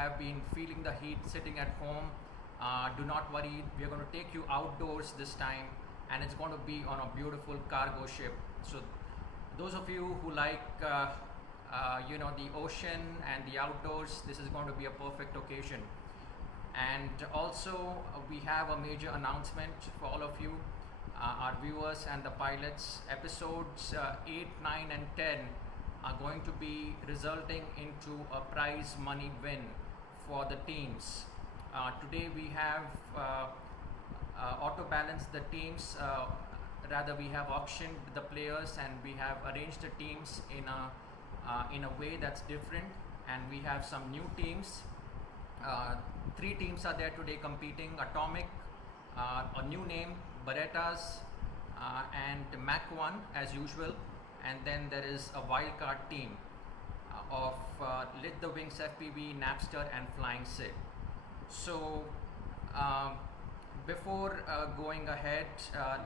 have been feeling the heat sitting at home, do not worry, we are going to take you outdoors this time, and it's going to be on a beautiful cargo ship. So those of you who like the ocean and the outdoors, this is going to be a perfect occasion. And also we have a major announcement for all of you, our viewers and the pilots. Episodes 8, 9 and 10 are going to be resulting into a prize money win for the teams. Today we have auto balanced the teams, rather we have auctioned the players, and we have arranged the teams in a way that's different, and we have some new teams. 3 teams are there today competing: Atomic, a new name, Berettas, and Mach 1 as usual, and then there is a wildcard team of Lit the Wings FPV, Napster and Flying Sid. So before going ahead,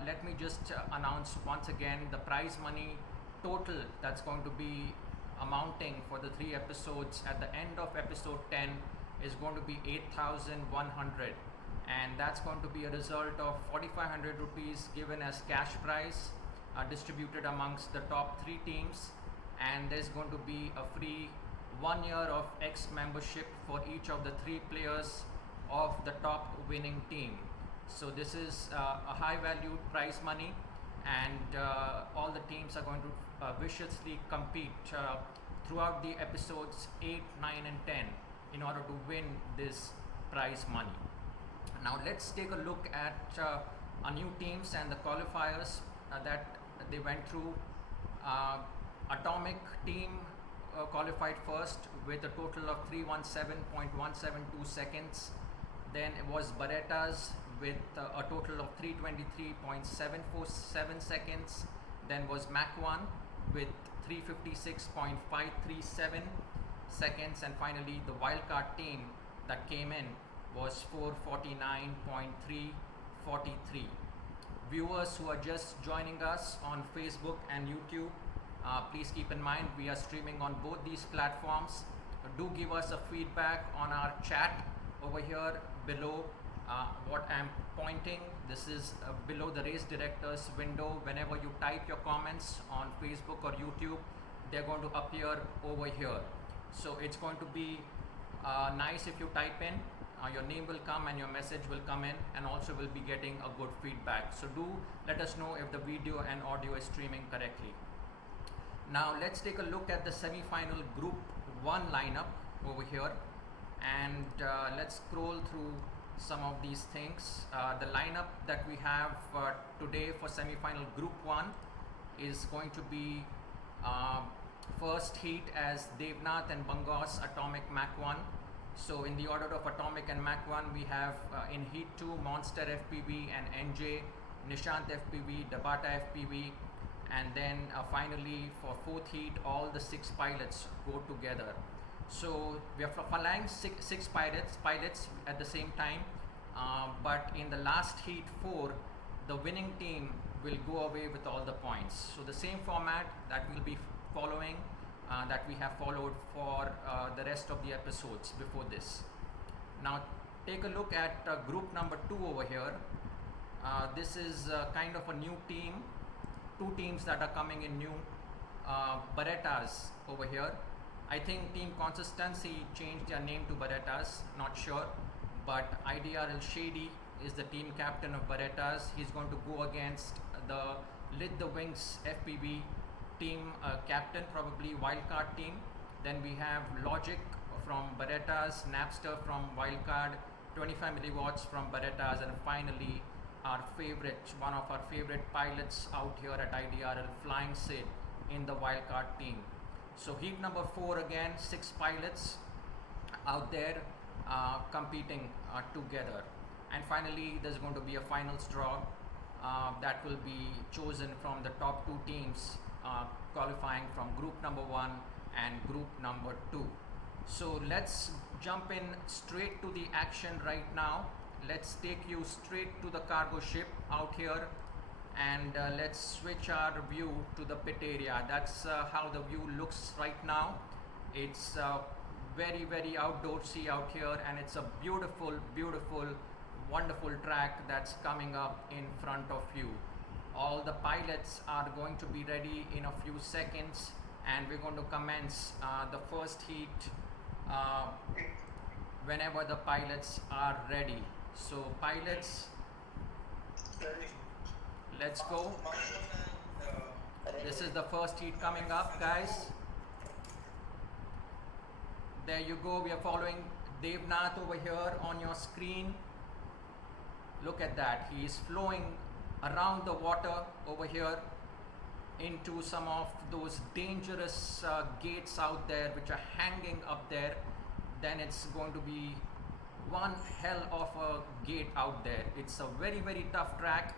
let me just announce once again the prize money total that's going to be amounting for the 3 episodes at the end of episode 10 is going to be 8,100, and that's going to be a result of 4,500 rupees given as cash prize, distributed amongst the top 3 teams, and there's going to be a free 1 year of X membership for each of the 3 players of the top winning team. So this is a high valued prize money, and all the teams are going to viciously compete throughout the episodes 8, 9 and 10 in order to win this prize money. Now let's take a look at our new teams and the qualifiers that they went through. Atomic team qualified first with a total of 317.172 seconds. Then it was Berettas with a total of 323.747 seconds. Then was Mach 1 with 356.537 seconds, and finally the wildcard team that came in was 449.343. Viewers who are just joining us on Facebook and YouTube, please keep in mind we are streaming on both these platforms. Do give us a feedback on our chat over here below. What I'm pointing, this is below the race directors window. Whenever you type your comments on Facebook or YouTube, they're going to appear over here. So it's going to be nice if you type in, your name will come and your message will come in, and also will be getting a good feedback. So do let us know if the video and audio is streaming correctly. Now let's take a look at the semi-final group 1 lineup over here, and let's scroll through some of these things. The lineup that we have today for semi-final group 1 is going to be first heat as Devnath and Bangos Atomic Mach 1. So in the order of Atomic and Mach 1, we have in heat 2 Monster FPV and NJ, Nishant FPV, Dabata FPV, and then finally for 4th heat all the 6 pilots go together. So we are flying six pilots at the same time, but in the last heat 4 the winning team will go away with all the points. So the same format that we'll be following, that we have followed for the rest of the episodes before this. Now take a look at group number 2 over here. This is kind of a new team, 2 teams that are coming in new. Berettas over here. I think Team Consistency changed their name to Berettas, not sure, but IDRL Shady is the team captain of Berettas. He's going to go against the Lit the Wings FPV team captain, probably wildcard team. Then we have Logic from Berettas, Napster from wildcard, 25 milliwatts from Berettas, and finally our favorite, one of our favorite pilots out here at IDRL, Flying Sid in the wildcard team. So heat number 4 again, 6 pilots out there competing together, and finally there's going to be a final straw that will be chosen from the top 2 teams qualifying from group number 1 and group number 2. So let's jump in straight to the action right now. Let's take you straight to the cargo ship out here, and let's switch our view to the pit area. That's how the view looks right now. It's very outdoorsy out here, and it's a beautiful wonderful track that's coming up in front of you. All the pilots are going to be ready in a few seconds, and we're going to commence the first heat whenever the pilots are ready. So pilots, let's go. This is the first heat coming up, guys. There you go. We are following Devnath over here on your screen. Look at that. He is flowing around the water over here into some of those dangerous gates out there which are hanging up there. Then it's going to be one hell of a gate out there. It's a very tough track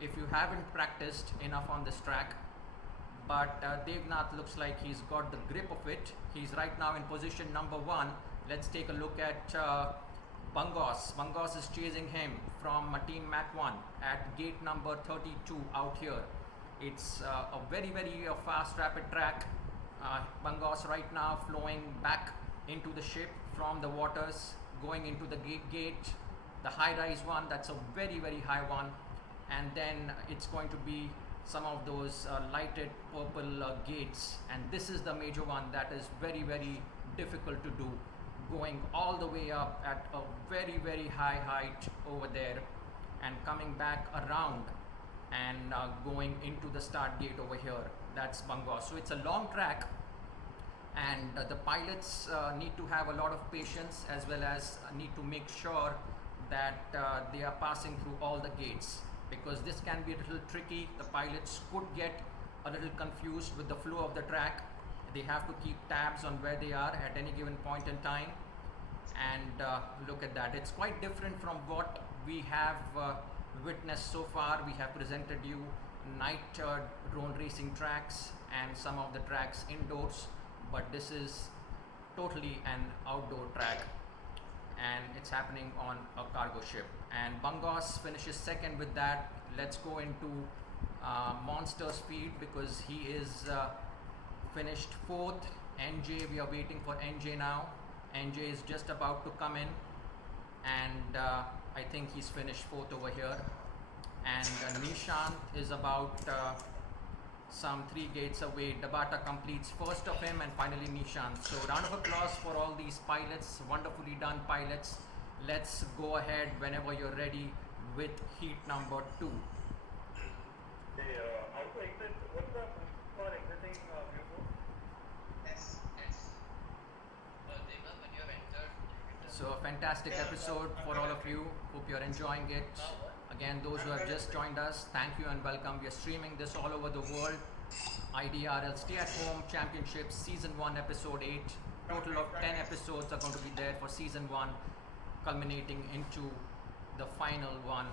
if you haven't practiced enough on this track. But Devnath looks like he's got the grip of it. He's right now in position number 1. Let's take a look at Bangos. Bangos is chasing him from Team Mat 1 at gate number 32 out here. It's a very fast rapid track. Bangos right now flowing back into the ship from the waters, going into the gate, the high-rise one. That's a very high one. And then it's going to be some of those lighted purple gates, and this is the major one that is very difficult to do, going all the way up at a very high height over there and coming back around and going into the start gate over here. That's Bangos. So it's a long track, and the pilots need to have a lot of patience, as well as need to make sure that they are passing through all the gates, because this can be a little tricky. The pilots could get a little confused with the flow of the track. They have to keep tabs on where they are at any given point in time. And look at that. It's quite different from what we have witnessed so far. We have presented you night drone racing tracks and some of the tracks indoors, but this is totally an outdoor track, and it's happening on a cargo ship. And Bangos finishes second with that. Let's go into monster speed, because he is finished 4th. NJ, we are waiting for NJ now. NJ is just about to come in, and I think he's finished 4th over here. And Nishant is about some 3 gates away. Dabata completes first of him, and finally Nishant. So round of applause for all these pilots. Wonderfully done, pilots. Let's go ahead whenever you're ready with heat number 2. Hey, how to exit? What's the principle for exiting Viewport? Yes. Devnath, when you have entered, So a fantastic episode for all of you. Hope you're enjoying it. Again, those who have just joined us, thank you and welcome. We are streaming this all over the world. IDRL Stay at Home Championships Season 1 Episode 8. Total of 10 episodes are going to be there for Season 1, culminating into the final one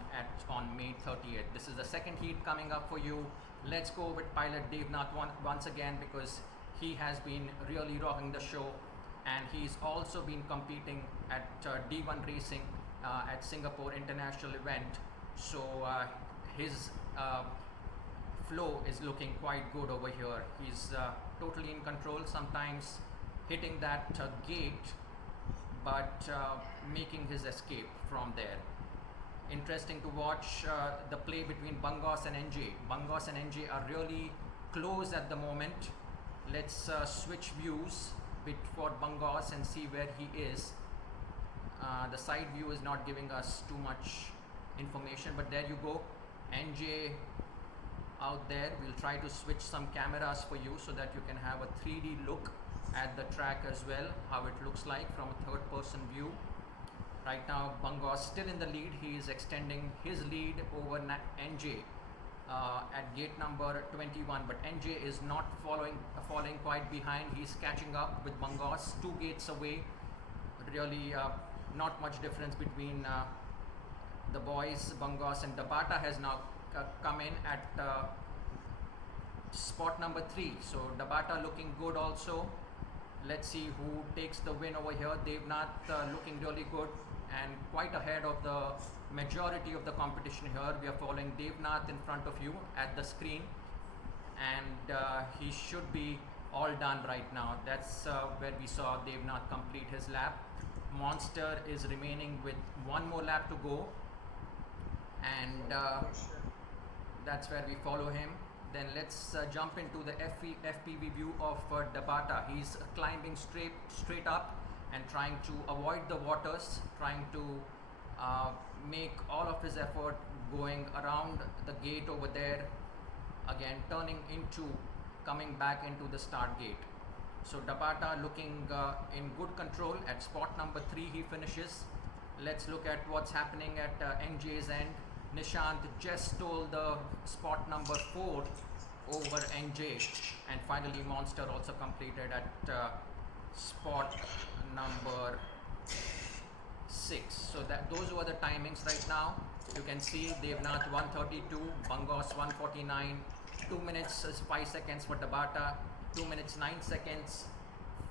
on May 30th. This is the second heat coming up for you. Let's go with pilot Devnath once again, because he has been really rocking the show, and he's also been competing at D1 Racing at Singapore International event. So his flow is looking quite good over here. He's totally in control, sometimes hitting that gate, but making his escape from there. Interesting to watch the play between Bangos and NJ. Bangos and NJ are really close at the moment. Let's switch views for Bangos and see where he is. The side view is not giving us too much information, but there you go. NJ out there. We'll try to switch some cameras for you so that you can have a 3D look at the track as well, how it looks like from a third person view. Right now Bangos still in the lead. He is extending his lead over NJ at gate number 21, but NJ is not falling quite behind. He's catching up with Bangos 2 gates away. Really not much difference between the boys. Bangos and Dabata has now come in at spot number 3. So Dabata looking good also. Let's see who takes the win over here. Devnath looking really good and quite ahead of the majority of the competition here. We are following Devnath in front of you at the screen, and he should be all done right now. That's where we saw Devnath complete his lap. Monster is remaining with one more lap to go, and that's where we follow him. Then let's jump into the FPV view of Dabata. He's climbing straight up and trying to avoid the waters, trying to make all of his effort going around the gate over there, again coming back into the start gate. So Dabata looking in good control. At spot number 3 he finishes. Let's look at what's happening at NJ's end. Nishant just stole the spot number 4 over NJ, and finally Monster also completed at spot number 6. So those were the timings right now. You can see Devnath 132, Bangos 149, 2 minutes 5 seconds for Dabata, 2 minutes 9 seconds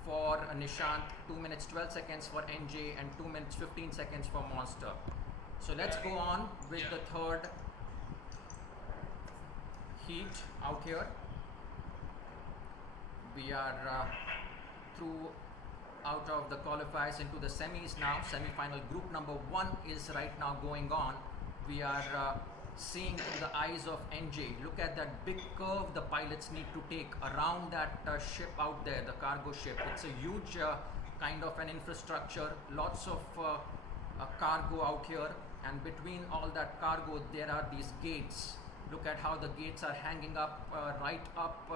for Nishant, 2 minutes 12 seconds for NJ, and 2 minutes 15 seconds for Monster. So let's go on with the third heat out here. We are through out of the qualifiers into the semis now. Semi-final group number 1 is right now going on. We are seeing through the eyes of NJ. Look at that big curve the pilots need to take around that ship out there, the cargo ship. It's a huge kind of an infrastructure, lots of cargo out here, and between all that cargo there are these gates. Look at how the gates are hanging up right up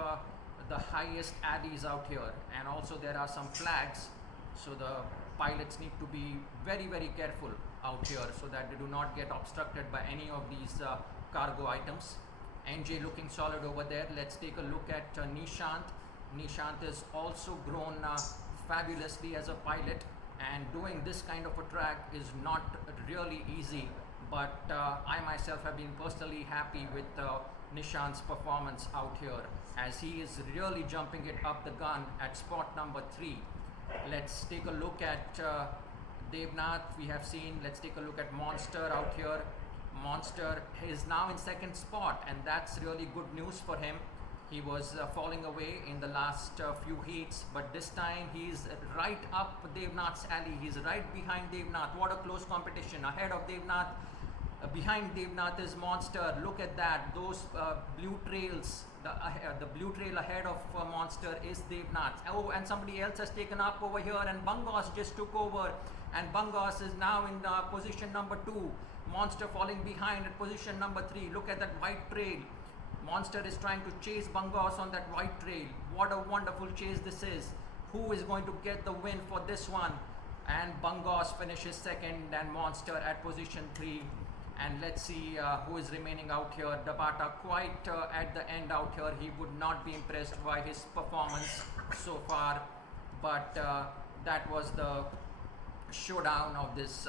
the highest alleys out here, and also there are some flags, so the pilots need to be very, very careful out here so that they do not get obstructed by any of these cargo items. NJ looking solid over there. Let's take a look at Nishant. Nishant has also grown fabulously as a pilot, and doing this kind of a track is not really easy, but I myself have been personally happy with Nishant's performance out here, as he is really jumping it up the gun at spot number 3. Let's take a look at Devnath. We have seen. Let's take a look at Monster out here. Monster is now in second spot, and that's really good news for him. He was falling away in the last few heats, but this time he's right up Devnath's alley. He's right behind Devnath. What a close competition. Ahead of Devnath, behind Devnath is Monster. Look at that. Those blue trails. The blue trail ahead of Monster is Devnath. Oh, and somebody else has taken up over here, and Bangos just took over, and Bangos is now in position number 2. Monster falling behind at position number 3. Look at that white trail. Monster is trying to chase Bangos on that white trail. What a wonderful chase this is. Who is going to get the win for this one? And Bangos finishes second, and Monster at position 3. And let's see who is remaining out here. Dabata quite at the end out here. He would not be impressed by his performance so far, but that was the showdown of this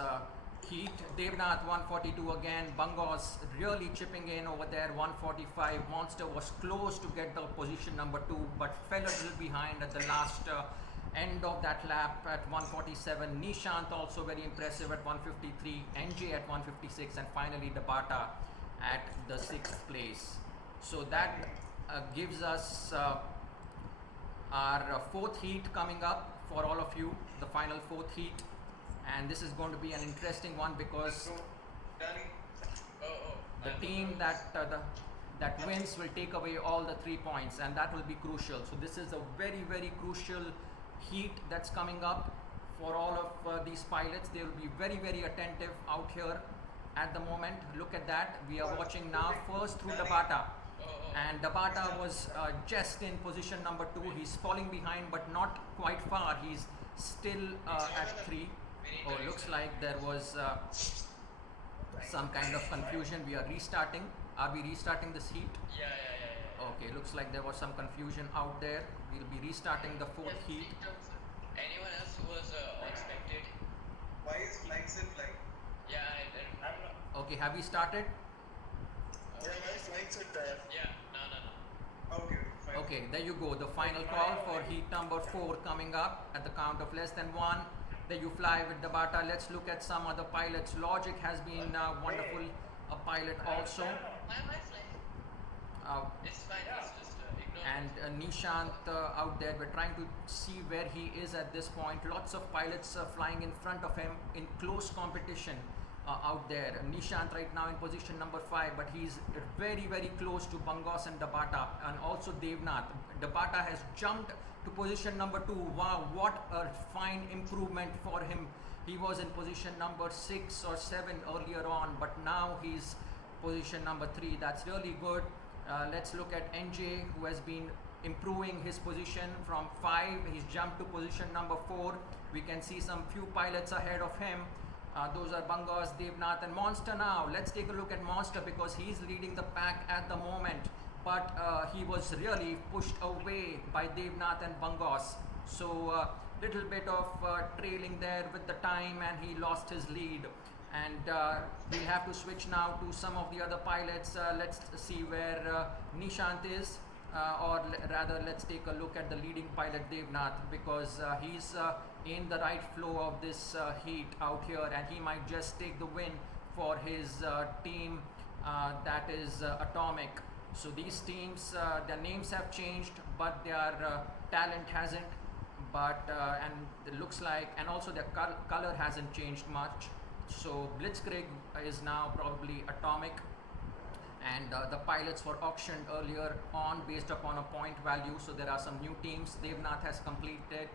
heat. Devnath 142 again. Bangos really chipping in over there, 145. Monster was close to get the position number 2, but fell a little behind at the last end of that lap at 147. Nishant also very impressive at 153. NJ at 156, and finally Dabata at the 6th place. So that gives us our 4th heat coming up for all of you, the final 4th heat. And this is going to be an interesting one, because the team that wins will take away all the 3 points, and that will be crucial. So this is a very, very crucial heat that's coming up for all of these pilots. They will be very, very attentive out here at the moment. Look at that. We are watching now first through Dabata, and Dabata was just in position number 2. He's falling behind, but not quite far. He's still at 3. Oh, looks like there was some kind of confusion. We are restarting. Are we restarting this heat? Yeah. Okay, looks like there was some confusion out there. We'll be restarting the 4th heat. Anyone else who was unexpected? Why is flights in flight? Yeah, I I'm not. Okay, have we started? Yeah, why is flights in there? Yeah, no. Okay, fine. Okay, there you go. The final call for heat number 4 coming up at the count of less than 1. There you fly with Dabata. Let's look at some other pilots. Logic has been wonderful, a pilot also. Why am I flying? It's fine. It's just ignore and Nishant out there. We're trying to see where he is at this point. Lots of pilots flying in front of him in close competition out there. Nishant right now in position number 5, but he's very, very close to Bangos and Dabata, and also Devnath. Dabata has jumped to position number 2. Wow, what a fine improvement for him. He was in position number 6 or 7 earlier on, but now he's position number 3. That's really good. Let's look at NJ, who has been improving his position from 5. He's jumped to position number 4. We can see some few pilots ahead of him. Those are Bangos, Devnath and Monster now. Let's take a look at Monster because he's leading the pack at the moment. But he was really pushed away by Devnath and Bangos. So little bit of trailing there with the time, and he lost his lead. And we'll have to switch now to some of the other pilots. Let's see where Nishant is, or rather let's take a look at the leading pilot Devnath, because he's in the right flow of this heat out here, and he might just take the win for his team, that is Atomic. So these teams, their names have changed, but their talent hasn't. But and it looks like, and also their color hasn't changed much. So Blitzkrieg is now probably Atomic, and the pilots were auctioned earlier on based upon a point value. So there are some new teams. Devnath has completed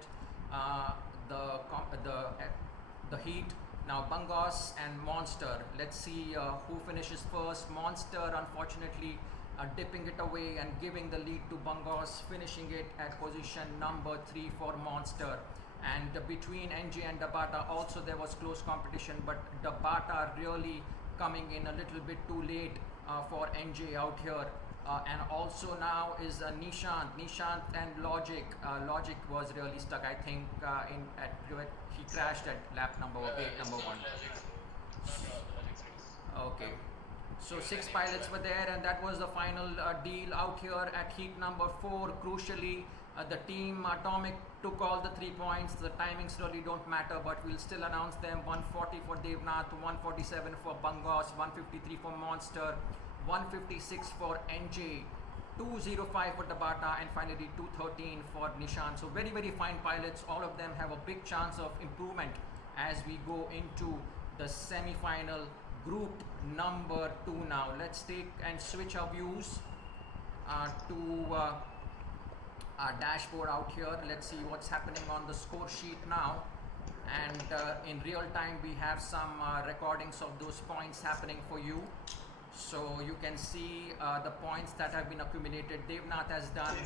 the heat. Now Bangos and Monster. Let's see who finishes first. Monster, unfortunately, dipping it away and giving the lead to Bangos, finishing it at position number 3 for Monster. And between NJ and Dabata also there was close competition, but Dabata really coming in a little bit too late for NJ out here. And also now is Nishant and Logic. Logic was really stuck, I think, he crashed at lap number 8, number 1. Okay. So 6 pilots were there, and that was the final deal out here at heat number 4. Crucially, the team Atomic took all the 3 points. The timings really don't matter, but we'll still announce them. 140 for Devnath, 147 for Bangos, 153 for Monster, 156 for NJ, 205 for Dabata, and finally 213 for Nishant. So very, very fine pilots. All of them have a big chance of improvement as we go into the semi-final group number 2 now. Let's take and switch our views to our dashboard out here. Let's see what's happening on the score sheet now, and in real time we have some recordings of those points happening for you. So you can see the points that have been accumulated. Devnath has done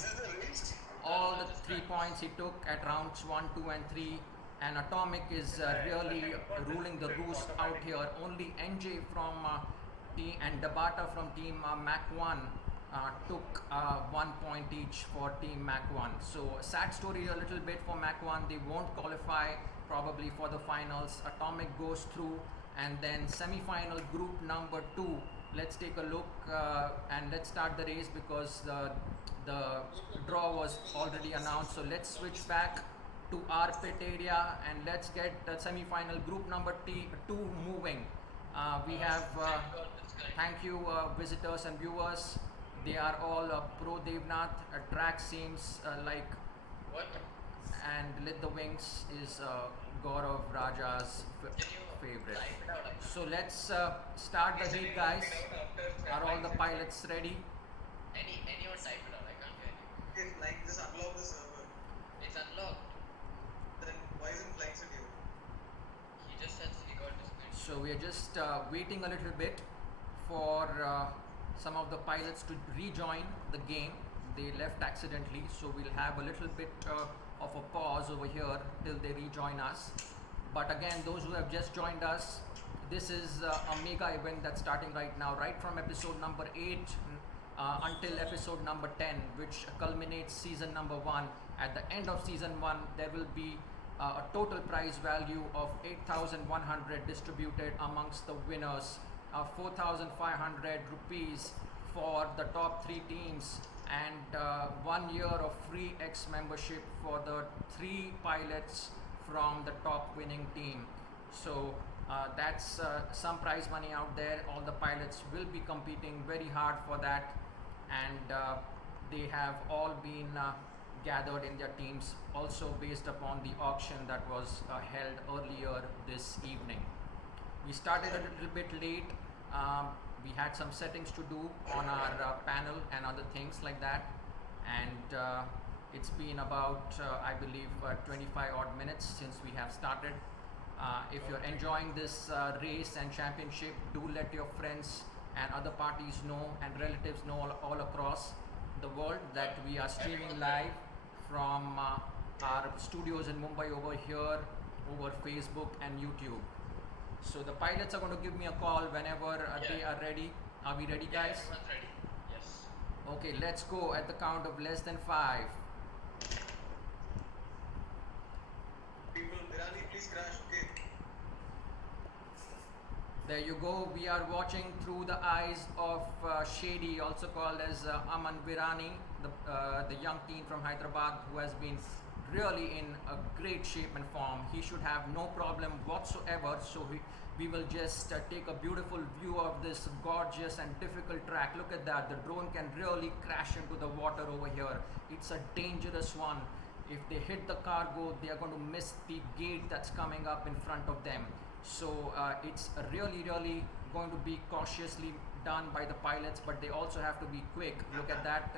all the 3 points he took at rounds 1, 2 and 3, and Atomic is really ruling the roost out here. Only NJ from team and Dabata from team Mac 1 took 1 point each for team Mac 1. So sad story a little bit for Mac 1. They won't qualify probably for the finals. Atomic goes through, and then semi-final group number 2. Let's take a look and let's start the race because the draw was already announced. So let's switch back to our pit area and let's get the semi-final group number 2 moving. We have thank you visitors and viewers. They are all pro Devnath. Track seems like What? and Lit the Wings is Gaurav Raja's favorite. So let's start the heat, guys. Are all the pilots ready? Anyone type it out, I can't hear you. Okay, like just unlock the server. It's unlocked. Then why isn't flying set here? He just says he got disconnected. So we are just waiting a little bit for some of the pilots to rejoin the game. They left accidentally, so we'll have a little bit of a pause over here till they rejoin us. But again, those who have just joined us, this is a mega event that's starting right now, right from episode number 8 until episode number 10, which culminates season number 1. At the end of season 1, there will be a total prize value of 8,100 distributed amongst the winners, 4,500 rupees for the top 3 teams, and 1 year of free X membership for the 3 pilots from the top winning team. So that's some prize money out there. All the pilots will be competing very hard for that, and they have all been gathered in their teams, also based upon the auction that was held earlier this evening. We started a little bit late. We had some settings to do on our panel and other things like that, and it's been about I believe 25 odd minutes since we have started. If you're enjoying this race and championship, do let your friends and other parties know and relatives know all across the world that we are streaming live from our studios in Mumbai over here, over Facebook and YouTube. So the pilots are going to give me a call whenever they are ready. Are we ready, guys? Yeah, everyone's ready. Yes. Okay, let's go at the count of less than 5. People, Virani, please crash, okay? There you go. We are watching through the eyes of Shady, also called as Aman Virani, the young teen from Hyderabad who has been really in a great shape and form. He should have no problem whatsoever. So we will just take a beautiful view of this gorgeous and difficult track. Look at that. The drone can really crash into the water over here. It's a dangerous one. If they hit the cargo, they are going to miss the gate that's coming up in front of them. So it's really going to be cautiously done by the pilots, but they also have to be quick. Look at that.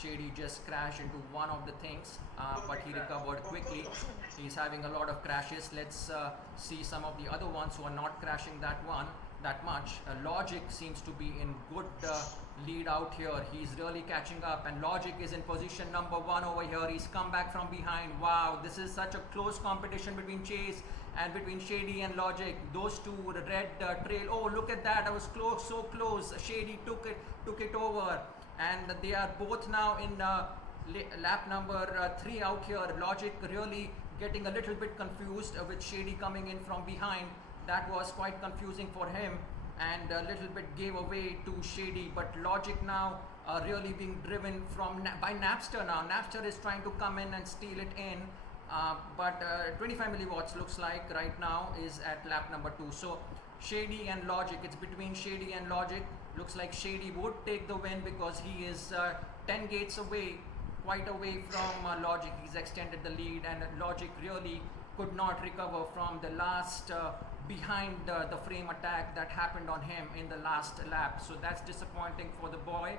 Shady just crashed into one of the things, but he recovered quickly. He's having a lot of crashes. Let's see some of the other ones who are not crashing that much. Logic seems to be in good lead out here. He's really catching up, and Logic is in position number 1 over here. He's come back from behind. Wow, this is such a close competition between Chase and between Shady and Logic. Those two, the red trail. Oh, look at that! I was close, so close. Shady took it over, and they are both now in lap number 3 out here. Logic really getting a little bit confused with Shady coming in from behind. That was quite confusing for him, and a little bit gave away to Shady. But Logic now really being driven by Napster now. Napster is trying to come in and steal it in. But 25 milliwatts looks like right now is at lap number 2. So Shady and Logic, it's between Shady and Logic. Looks like Shady would take the win because he is 10 gates away, quite away from Logic. He's extended the lead, and Logic really could not recover from the last behind the frame attack that happened on him in the last lap. So that's disappointing for the boy.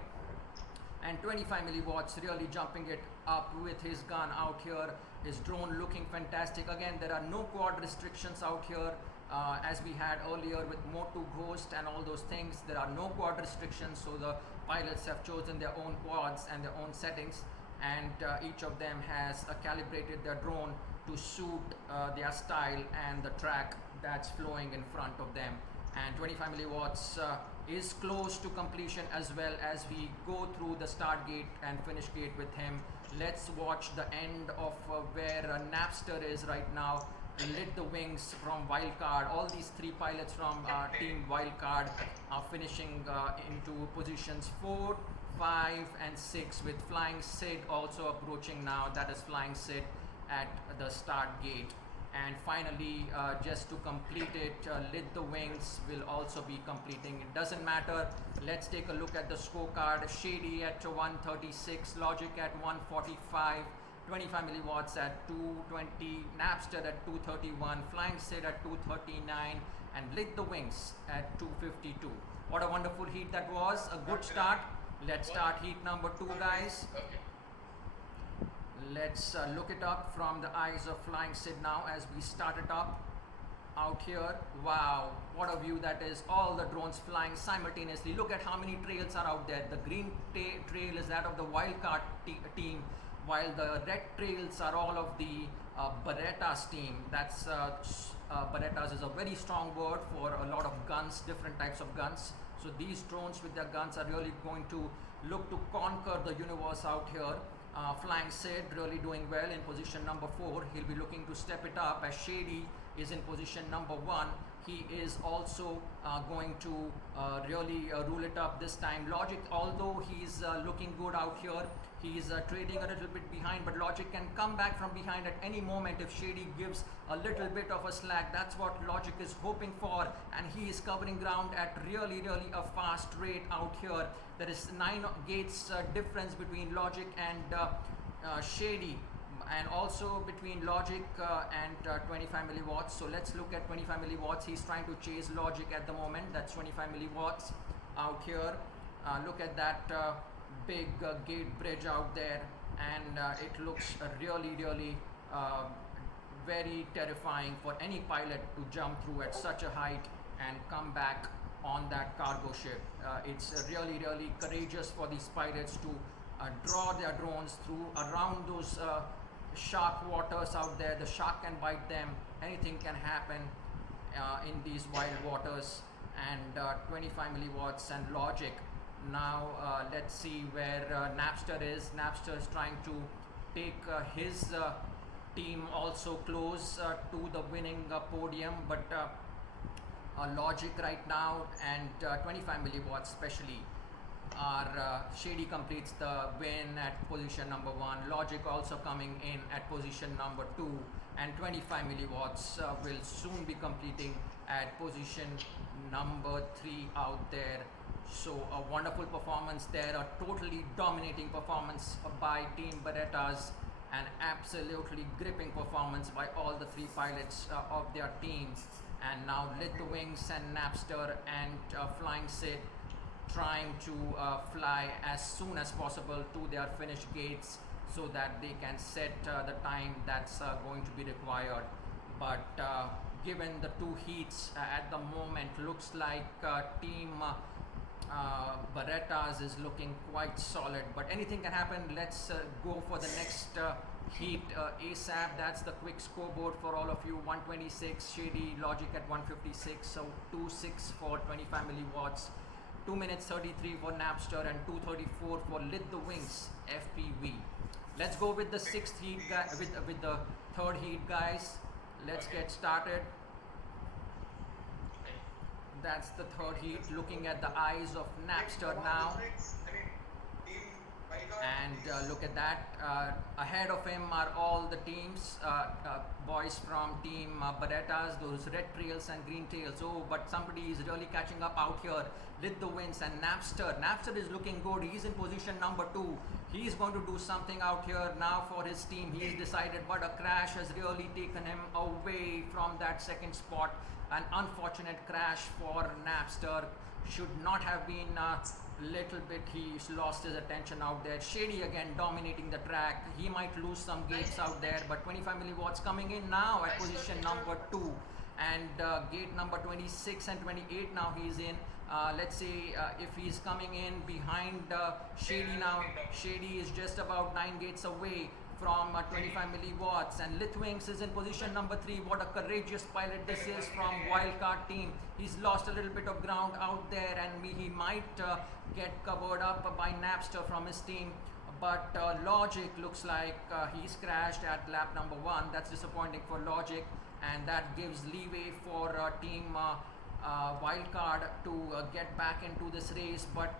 And 25 milliwatts really jumping it up with his gun out here. His drone looking fantastic. Again, there are no quad restrictions out here as we had earlier with Motu Ghost and all those things. There are no quad restrictions, so the pilots have chosen their own quads and their own settings, and each of them has calibrated their drone to suit their style and the track that's flowing in front of them. And 25 milliwatts is close to completion as well as we go through the start gate and finish gate with him. Let's watch the end of where Napster is right now. Lit the wings from Wildcard. All these 3 pilots from Team Wildcard are finishing into positions 4, 5 and 6, with Flying Sid also approaching now. That is Flying Sid at the start gate. And finally, just to complete it, Lit the Wings will also be completing. It doesn't matter. Let's take a look at the scorecard. Shady at 136, Logic at 145, 25 milliwatts at 220, Napster at 231, Flying Sid at 239, and Lit the Wings at 252. What a wonderful heat that was. A good start. Let's start heat number 2, guys. Okay. Let's look it up from the eyes of Flying Sid now as we start it up out here. Wow, what a view that is. All the drones flying simultaneously. Look at how many trails are out there. The green trail is that of the Wildcard team, while the red trails are all of the Berettas team. That's Berettas is a very strong word for a lot of guns, different types of guns. So these drones with their guns are really going to look to conquer the universe out here. Flying Sid really doing well in position number 4. He'll be looking to step it up as Shady is in position number 1. he is also going to really rule it up this time. Logic, although he's looking good out here, he's trading a little bit behind, but Logic can come back from behind at any moment if Shady gives a little bit of a slack. That's what Logic is hoping for, and he is covering ground at really a fast rate out here. There is 9 gates difference between Logic and Shady, and also between Logic and 25 milliwatts. So let's look at 25 milliwatts. He's trying to chase Logic at the moment. That's 25 milliwatts out here. Look at that big gate bridge out there, and it looks really very terrifying for any pilot to jump through at such a height and come back on that cargo ship. It's really courageous for these pilots to draw their drones through around those shark waters out there. The shark can bite them, anything can happen in these wild waters. And 25 milliwatts and Logic. Now let's see where Napster is. Napster is trying to take his team also close to the winning podium, but Logic right now and 25 milliwatts especially are Shady completes the win at position number 1. Logic also coming in at position number 2, and 25 milliwatts will soon be completing at position number 3 out there. So a wonderful performance there, a totally dominating performance by Team Berettas, an absolutely gripping performance by all the 3 pilots of their teams. And now Litwings and Napster and Flying Sid trying to fly as soon as possible to their finish gates so that they can set the time that's going to be required. But given the 2 heats at the moment, looks like Team Berettas is looking quite solid, but anything can happen. Let's go for the next heat ASAP. That's the quick scoreboard for all of you. 126 Shady, Logic at 156, so 2.6 for 25 milliwatts, 2 minutes 33 for Napster, and 2:34 for Lit the Wings FPV. Let's go with the 6th heat, with the 3rd heat, guys. Let's get started. That's the 3rd heat. Looking at the eyes of Napster now. And look at that. Ahead of him are all the teams, boys from Team Berettas, those red trails and green tails. Oh, but somebody is really catching up out here. Lit the Winds and Napster. Napster is looking good. He's in position number 2. He's going to do something out here now for his team. He's decided, but a crash has really taken him away from that 2nd spot. An unfortunate crash for Napster. Should not have been little bit. He's lost his attention out there. Shady again dominating the track. He might lose some gates out there, but 25 milliwatts coming in now at position number 2, and gate number 26 and 28 now he's in. Let's see if he's coming in behind Shady now. Shady is just about 9 gates away from 25 milliwatts, and Litwings is in position number 3. What a courageous pilot this is from Wildcard team. He's lost a little bit of ground out there, and he might get covered up by Napster from his team. But Logic looks like he's crashed at lap number 1. That's disappointing for Logic, and that gives leeway for team Wildcard to get back into this race. But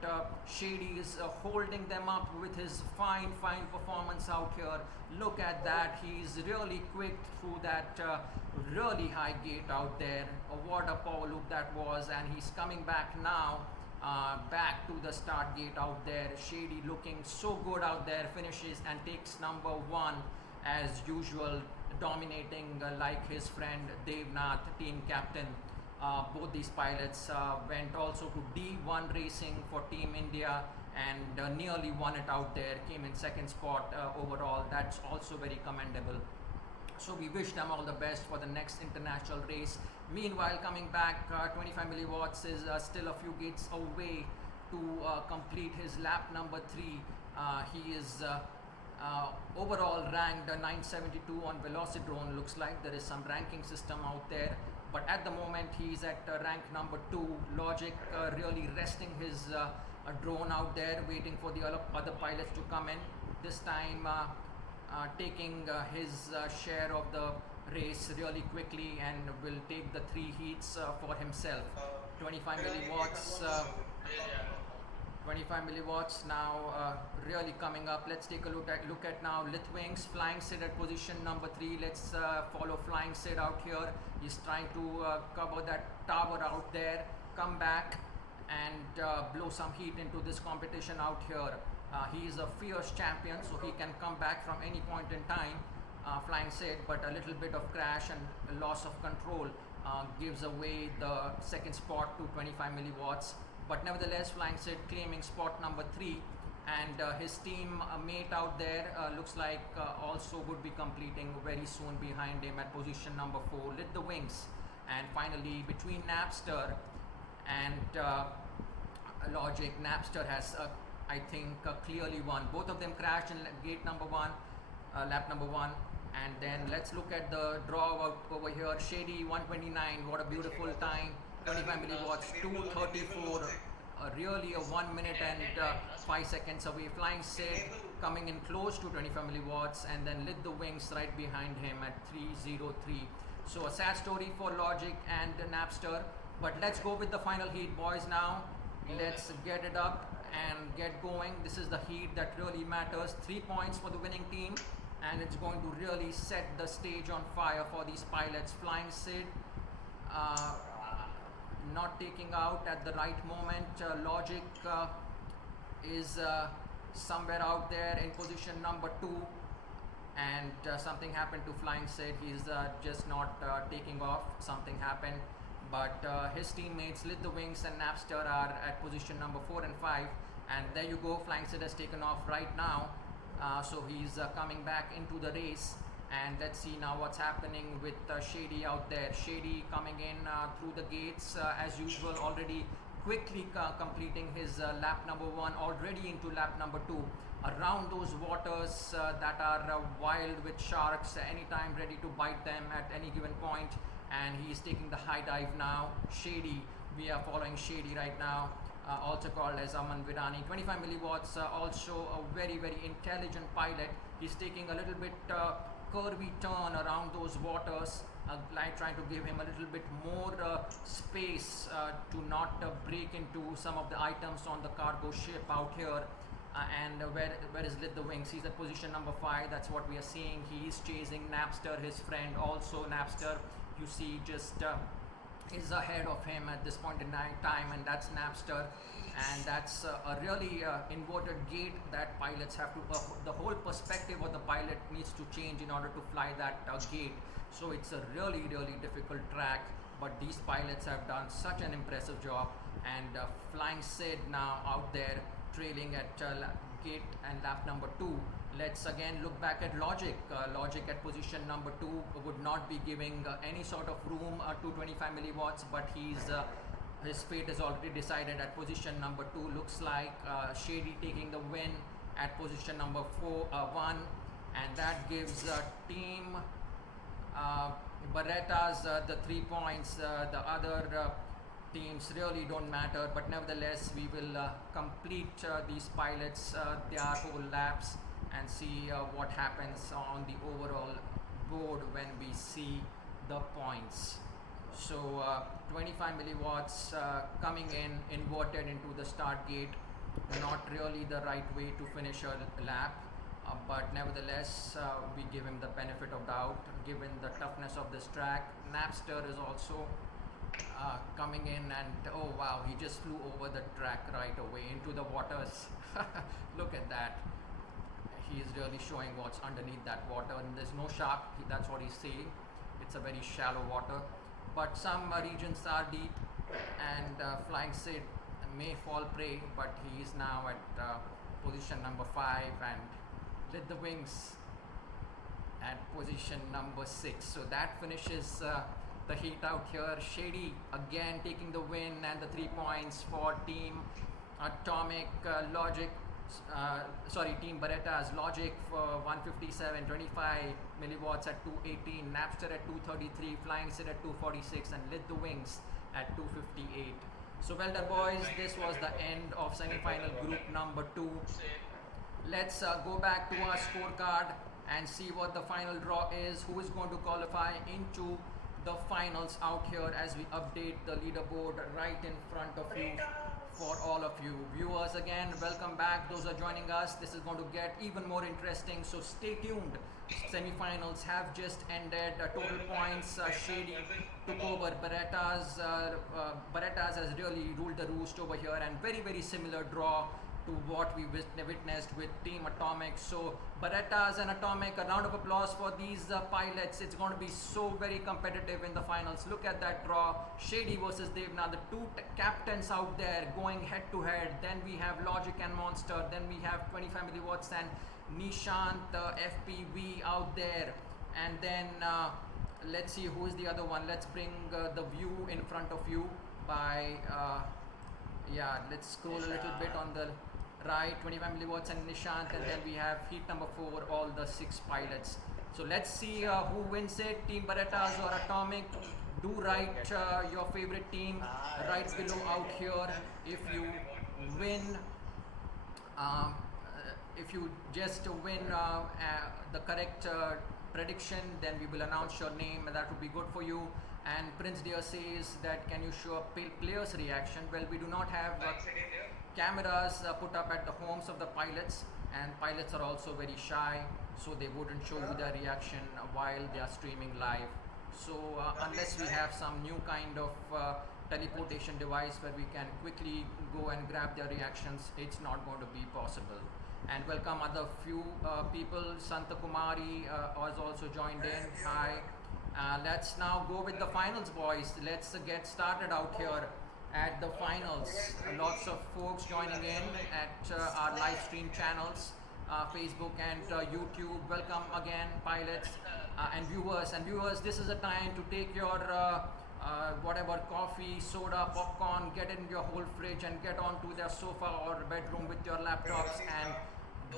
Shady is holding them up with his fine performance out here. Look at that. He's really quick through that really high gate out there. What a power loop that was, and he's coming back now back to the start gate out there. Shady looking so good out there, finishes and takes number 1 as usual, dominating like his friend Devnath, team captain. Both these pilots went also to D1 racing for Team India and nearly won it out there, came in 2nd spot overall. That's also very commendable. So we wish them all the best for the next international race. Meanwhile, coming back, 25 milliwatts is still a few gates away to complete his lap number 3. He is overall ranked 972 on Velocidrone. Looks like there is some ranking system out there, but at the moment he's at rank number 2. Logic really resting his drone out there, waiting for the other pilots to come in. This time taking his share of the race really quickly and will take the 3 heats for himself. 25 milliwatts. 25 milliwatts now really coming up. Let's take a look at now Litwings. Flying Sid at position number 3. Let's follow Flying Sid out here. He's trying to cover that tower out there, come back and blow some heat into this competition out here. He is a fierce champion, so he can come back from any point in time, Flying Sid, but a little bit of crash and loss of control gives away the second spot to 25 milliwatts. But nevertheless, Flying Sid claiming spot number 3, and his team mate out there looks like also would be completing very soon behind him at position number 4. Lit the Wings, and finally between Napster and Logic, Napster has I think clearly won. Both of them crashed in gate number 1, lap number 1. And then let's look at the draw out over here. Shady 129, what a beautiful time. 25 milliwatts, 234, really a 1 minute and 5 seconds away. Flying Sid coming in close to 25 milliwatts, and then Lit the Wings right behind him at 303. So a sad story for Logic and Napster, but let's go with the final heat, boys. Now let's get it up and get going. This is the heat that really matters. 3 points for the winning team, and it's going to really set the stage on fire for these pilots. Flying Sid not taking out at the right moment. Logic is somewhere out there in position number 2, and something happened to Flying Sid. He's just not taking off. Something happened, but his teammates Lit the Wings and Napster are at position number 4 and 5, and there you go. Flying Sid has taken off right now, so he's coming back into the race. And let's see now what's happening with Shady out there. Shady coming in through the gates as usual, already quickly completing his lap number 1, already into lap number 2. Around those waters that are wild with sharks, anytime ready to bite them at any given point. And he is taking the high dive now. Shady, we are following Shady right now, also called as Aman Virani. 25 milliwatts, also a very, very intelligent pilot. He's taking a little bit curvy turn around those waters, like trying to give him a little bit more space to not break into some of the items on the cargo ship out here. And where is Lit the Wings? He's at position number 5. That's what we are seeing. He's chasing Napster, his friend. Also Napster, you see, just is ahead of him at this point in time, and that's Napster. And that's a really inverted gate that pilots have to, the whole perspective of the pilot needs to change in order to fly that gate. So it's a really, really difficult track, but these pilots have done such an impressive job. And Flying Sid now out there trailing at gate and lap number 2. Let's again look back at Logic. Logic at position number 2 would not be giving any sort of room to 25 milliwatts, but his fate is already decided at position number 2. Looks like Shady taking the win at position number 1, and that gives team Beretta's the 3 points. The other teams really don't matter, but nevertheless we will complete these pilots their whole laps and see what happens on the overall board when we see the points. So 25 milliwatts coming in inverted into the start gate, not really the right way to finish a lap, but nevertheless we give him the benefit of doubt given the toughness of this track. Napster is also coming in, and oh wow, he just flew over the track right away into the waters. Look at that. He is really showing what's underneath that water, and there's no shark. That's what he's saying. It's a very shallow water, but some regions are deep, and Flying Sid may fall prey, but he is now at position number 5, and Lit the Wings at position number 6. So that finishes the heat out here. Shady again taking the win and the 3 points for Team Atomic. Team Beretta's Logic for 157, 25 milliwatts at 218, Napster at 233, Flying Sid at 246, and Lit the Wings at 258. So well done, boys. This was the end of semi-final group number 2. Let's go back to our scorecard. and see what the final draw is, who is going to qualify into the finals out here as we update the leaderboard right in front of you for all of you. Viewers, again, welcome back. Those are joining us. This is going to get even more interesting, so stay tuned. Semi-finals have just ended. Total points, Shady took over. Berettas has really ruled the roost over here, and very similar draw to what we witnessed with Team Atomic. So Berettas and Atomic, a round of applause for these pilots. It's going to be so very competitive in the finals. Look at that draw, Shady versus Devnath, the two captains out there going head to head. Then we have Logic and Monster, then we have 25 milliwatts and Nishant FPV out there, and then let's see who is the other one. Let's bring the view in front of you by yeah, let's scroll a little bit on the right. 25 milliwatts and Nishant, and then we have heat number 4, all the 6 pilots. So let's see who wins it, Team Berettas or Atomic. Do write your favorite team right below out here. If you win, if you just win the correct prediction, then we will announce your name, and that would be good for you. And Prince Deer says that, can you show a player's reaction? Well, we do not have cameras put up at the homes of the pilots, and pilots are also very shy, so they wouldn't show you their reaction while they are streaming live. So unless we have some new kind of teleportation device where we can quickly go and grab their reactions, it's not going to be possible. And welcome other few people. Santa Kumari has also joined in. Hi. Let's now go with the finals, boys. Let's get started out here at the finals. Lots of folks joining in at our live stream channels, Facebook and YouTube. Welcome again, pilots and viewers. And viewers, this is a time to take your whatever coffee, soda, popcorn, get in your whole fridge and get onto their sofa or bedroom with your laptops and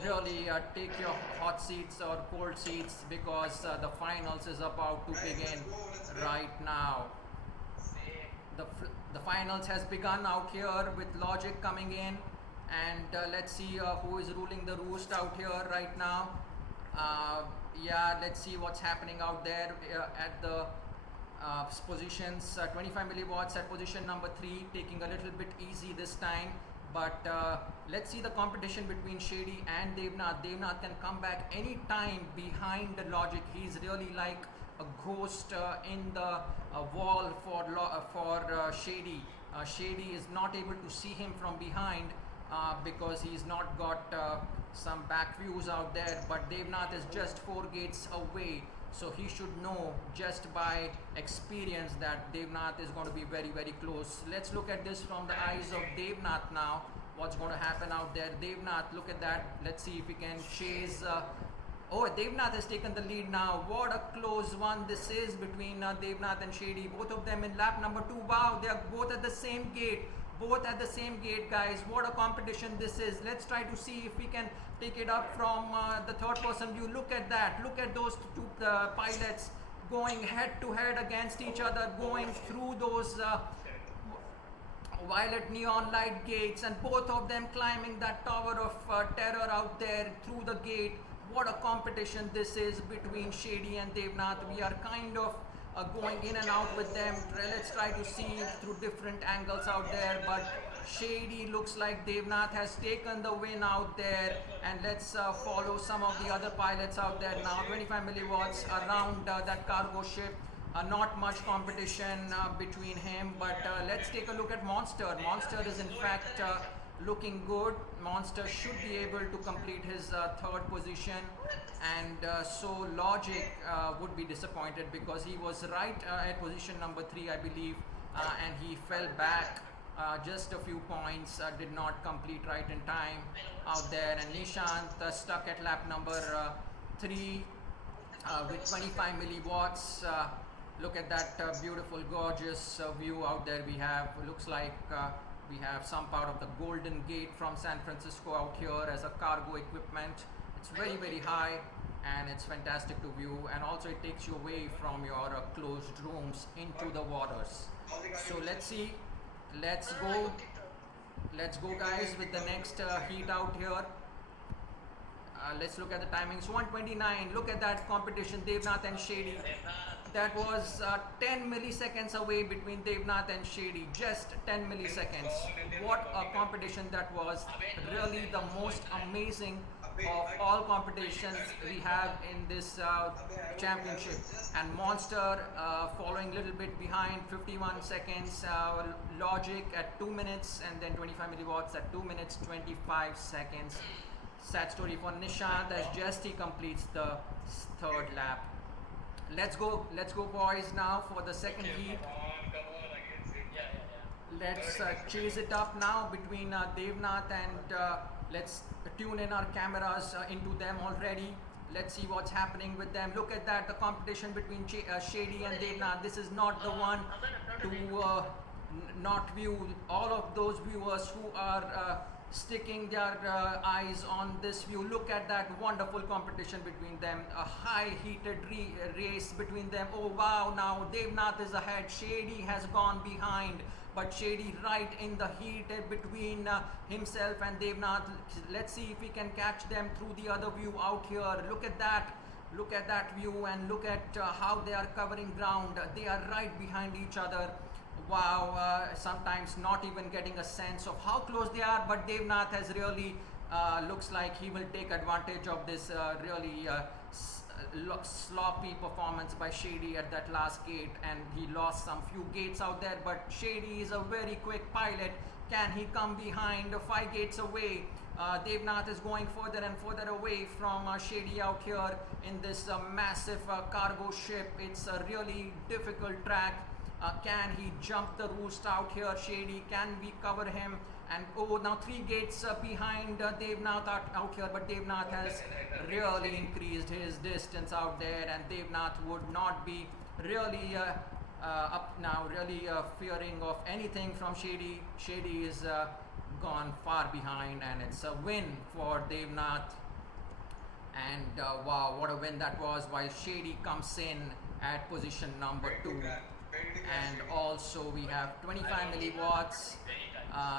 really take your hot seats or cold seats, because the finals is about to begin right now. The finals has begun out here with Logic coming in, and let's see who is ruling the roost out here right now. Yeah, let's see what's happening out there at the positions. 25 milliwatts at position number 3, taking a little bit easy this time. But let's see the competition between Shady and Devnath. Devnath can come back any time behind the Logic. He's really like a ghost in the wall for Shady. Shady is not able to see him from behind because he's not got some back views out there. But Devnath is just 4 gates away. So he should know just by experience that Devnath is going to be very close. Let's look at this from the eyes of Devnath now. What's going to happen out there? Devnath, look at that. Let's see if we can chase. Oh, Devnath has taken the lead now. What a close one this is between Devnath and Shady. Both of them in lap number 2. Wow, they are both at the same gate. Both at the same gate, guys. What a competition this is. Let's try to see if we can take it up from the third person view. Look at that. Look at those two pilots going head to head against each other, going through those violet neon light gates, and both of them climbing that tower of terror out there through the gate. What a competition this is between Shady and Devnath. We are kind of going in and out with them. Let's try to see through different angles out there, but Shady looks like Devnath has taken the win out there. And let's follow some of the other pilots out there now. 25 milliwatts around that cargo ship. Not much competition between him, but let's take a look at Monster. Monster is in fact looking good. Monster should be able to complete his third position, and so Logic would be disappointed because he was right at position number 3, I believe, and he fell back just a few points, did not complete right in time out there. And Nishant stuck at lap number 3 with 25 milliwatts. Look at that beautiful, gorgeous view out there. We have, looks like we have some part of the Golden Gate from San Francisco out here as a cargo equipment. It's very high, and it's fantastic to view, and also it takes you away from your closed rooms into the waters. So let's see, let's go guys with the next heat out here. let's look at the timings. 1:29. Look at that competition. Devnath and Shady. That was 10 milliseconds away between Devnath and Shady. Just 10 milliseconds. What a competition that was. Really the most amazing of all competitions we have in this championship. And Monster following a little bit behind, 51 seconds. Logic at 2 minutes, and then 25 milliwatts at 2 minutes 25 seconds. Sad story for Nishant as just he completes the third lap. Let's go boys now for the second heat. Come on, I can see. Yeah. Let's chase it up now between Devnath and let's tune in our cameras into them already. Let's see what's happening with them. Look at that, the competition between Shady and Devnath. This is not the one to not view. All of those viewers who are sticking their eyes on this view. Look at that wonderful competition between them. A high heated race between them. Oh wow, now Devnath is ahead. Shady has gone behind. But Shady right in the heat between himself and Devnath. Let's see if we can catch them through the other view out here. Look at that view, and look at how they are covering ground. They are right behind each other. Wow, sometimes not even getting a sense of how close they are, but Devnath has really looks like he will take advantage of this really sloppy performance by Shady at that last gate, and he lost some few gates out there. But Shady is a very quick pilot. Can he come behind 5 gates away? Devnath is going further and further away from Shady out here in this massive cargo ship. It's a really difficult track. Can he jump the roost out here? Shady, can we cover him? And oh, now 3 gates behind Devnath out here, but Devnath has really increased his distance out there, and Devnath would not be really up now, really fearing of anything from Shady. Shady is gone far behind, and it's a win for Devnath. And wow, what a win that was, while Shady comes in at position number 2. And also we have 25 milliwatts.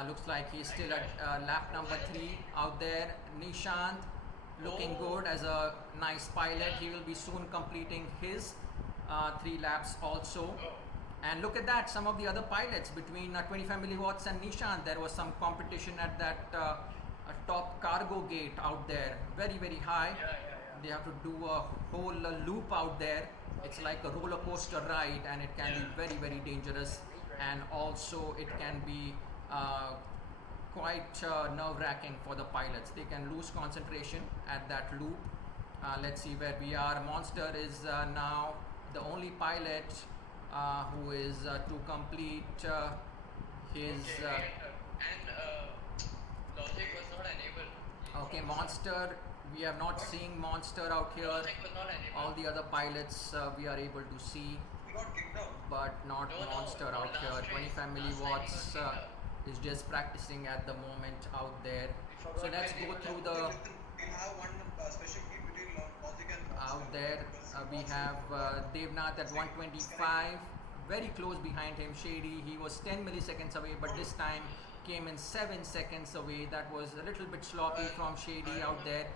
Looks like he's still at lap number 3 out there. Nishant looking good as a nice pilot. He will be soon completing his 3 laps also. And look at that, some of the other pilots between 25 milliwatts and Nishant. There was some competition at that top cargo gate out there. Very, very high. They have to do a whole loop out there. It's like a roller coaster ride, and it can be very, very dangerous, and also it can be quite nerve-wracking for the pilots. They can lose concentration at that loop. Let's see where we are. Monster is now the only pilot who is to complete his Logic was not enabled. okay, Monster, we have not seen Monster out here. Logic was not enabled. All the other pilots we are able to see, We got kicked out. but not Monster out last here. race, 25 last time he milliwatts was kicked out. is just practicing at the moment out there. So let's go through the We'll have one special heat between Logic and out Monster, there. because We Monster have was Devnath at 125, very close behind him. Shady, he was 10 milliseconds away, but this time came in 7 seconds away. That was a little bit sloppy from Shady out there.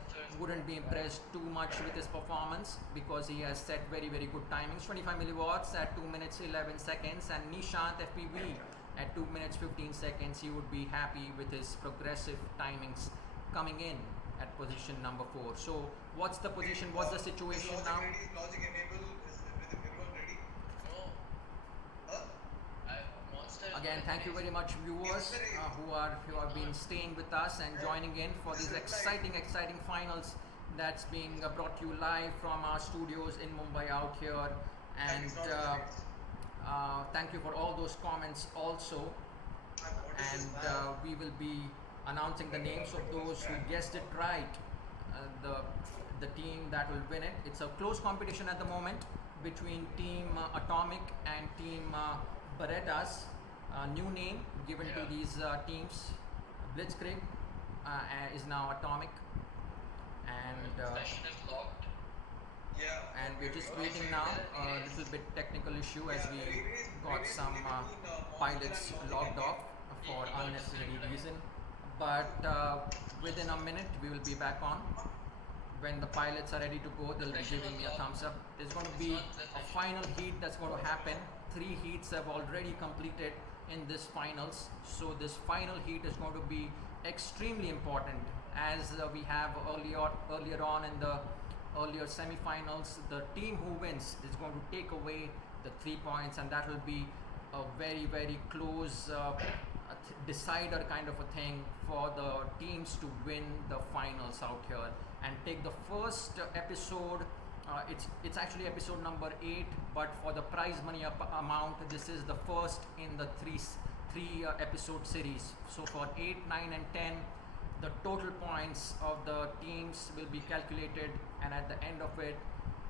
Wouldn't be impressed too much with his performance because he has set very, very good timings. 25 milliwatts at 2 minutes 11 seconds, and Nishant FPV at 2 minutes 15 seconds. He would be happy with his progressive timings coming in at position number 4. So what's the position? What's the situation Logic now? ready? Logic enable is everyone ready? No, Huh? Monster. is Again, not thank you finished. very much, viewers who have been staying with us and joining in for these exciting finals that's being brought to you live from our studios in Mumbai out here. And thank you for all those comments also. And we will be announcing the names of those who guessed it right. The team that will win it. It's a close competition at the moment between Team Atomic and Team Berettas. New name given to these teams. Blitzkrieg is now Atomic, and Session is locked. Yeah. and we're just waiting now. A little bit technical issue as we got some pilots logged off for unnecessary reason. But within a minute we will be back on. when the pilots are ready to go, they'll be giving me a thumbs up. There's going to be a final heat that's going to happen. 3 heats have already completed in this finals, so this final heat is going to be extremely important, as we have earlier on in the earlier semi-finals. The team who wins is going to take away the 3 points, and that will be a very close decider kind of a thing for the teams to win the finals out here and take the first episode. It's actually episode number 8, but for the prize money amount, this is the first in the three episode series. So for 8, 9 and 10, the total points of the teams will be calculated, and at the end of it,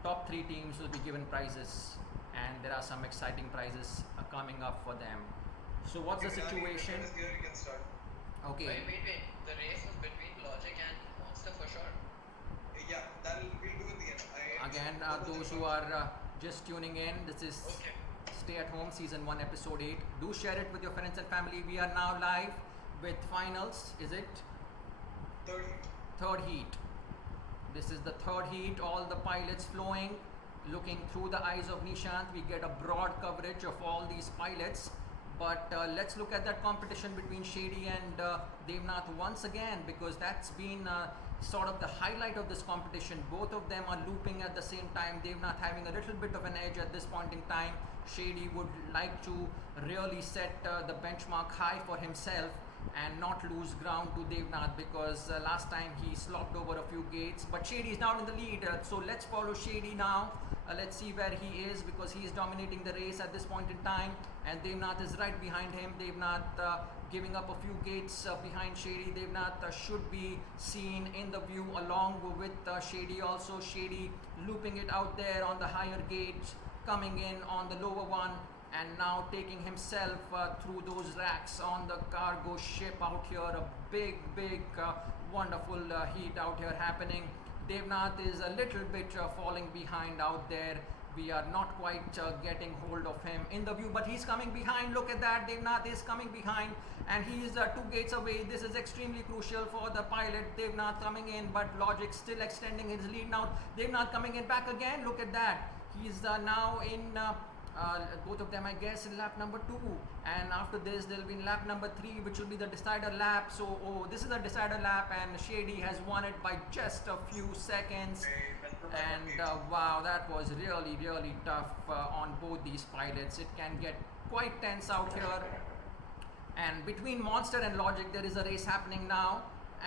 top 3 teams will be given prizes, and there are some exciting prizes coming up for them. So what's the situation? Here you can start. Okay. Wait. The race is between Logic and Monster for sure. Yeah, we'll do in the end. Again, those who are just tuning in, this is Okay. Stay at Home Season 1 Episode 8. Do share it with your friends and family. We are now live with finals. Is it? Third heat. This is the third heat. All the pilots flowing, looking through the eyes of Nishant. We get a broad coverage of all these pilots. But let's look at that competition between Shady and Devnath once again, because that's been sort of the highlight of this competition. Both of them are looping at the same time. Devnath having a little bit of an edge at this point in time. Shady would like to really set the benchmark high for himself and not lose ground to Devnath, because last time he slopped over a few gates. But Shady is now in the lead, so let's follow Shady now. Let's see where he is, because he is dominating the race at this point in time, and Devnath is right behind him. Devnath giving up a few gates behind Shady. Devnath should be seen in the view along with Shady also. Shady looping it out there on the higher gate, coming in on the lower one, and now taking himself through those racks on the cargo ship out here. A big wonderful heat out here happening. Devnath is a little bit falling behind out there. We are not quite getting hold of him in the view, but he's coming behind. Look at that, Devnath is coming behind, and he is 2 gates away. This is extremely crucial for the pilot. Devnath coming in, but Logic still extending his lead now. Devnath coming in back again. Look at that. He's now in both of them, I guess, in lap number 2, and after this they'll be in lap number 3, which will be the decider lap. So this is a decider lap, and Shady has won it by just a few seconds. And wow, that was really tough on both these pilots. It can get quite tense out here, and between Monster and Logic there is a race happening now,